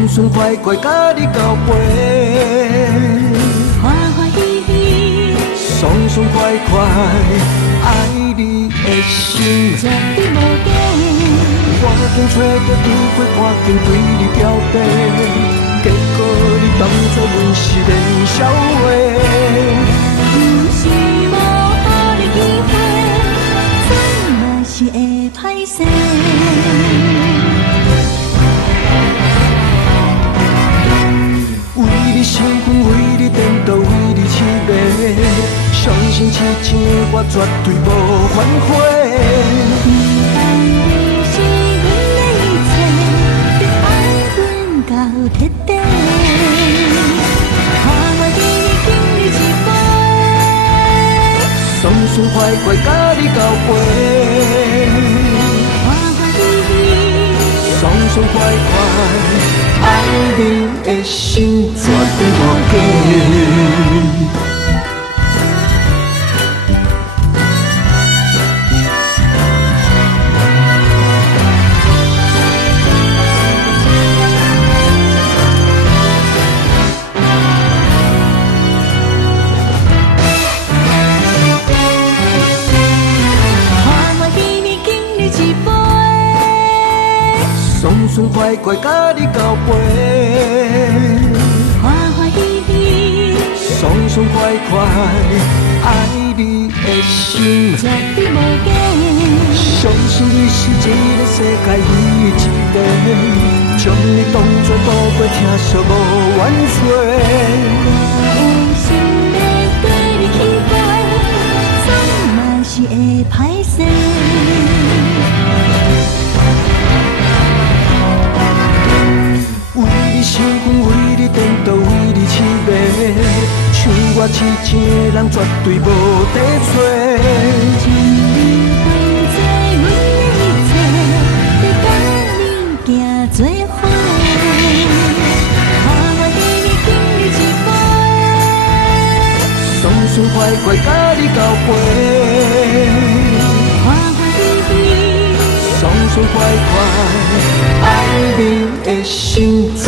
爽爽快快甲你交陪，欢欢喜喜，爽爽快快爱你的心。绝对无假。我紧找着机会，赶紧对你表白，结果你当作阮是练笑话。不是无予你机会，总嘛是会歹势。为你兴奋，为你颠倒，为你痴迷，相信痴情的我绝对无反悔。但你是阮的一切，你爱阮到彻底。看我给你敬你一杯，爽爽快快甲你交陪，欢欢喜喜，爽爽快快爱你的心绝对无假。看我给你敬你一杯，爽爽快快甲你交陪，欢欢喜喜，爽爽快快爱你的心。绝对无假。相信你是这个世界唯一一个，将你当作渡过疼惜无怨嗟。我的心要跟你起飞，总嘛是会歹势。为你兴奋，为你颠倒，为你痴迷，像我痴情的人绝对无地找。将你当作阮的一切，要甲你行做伙。看我给你敬你一杯，爽爽快快甲你交陪，欢欢喜喜，爽爽快快爱你的心绝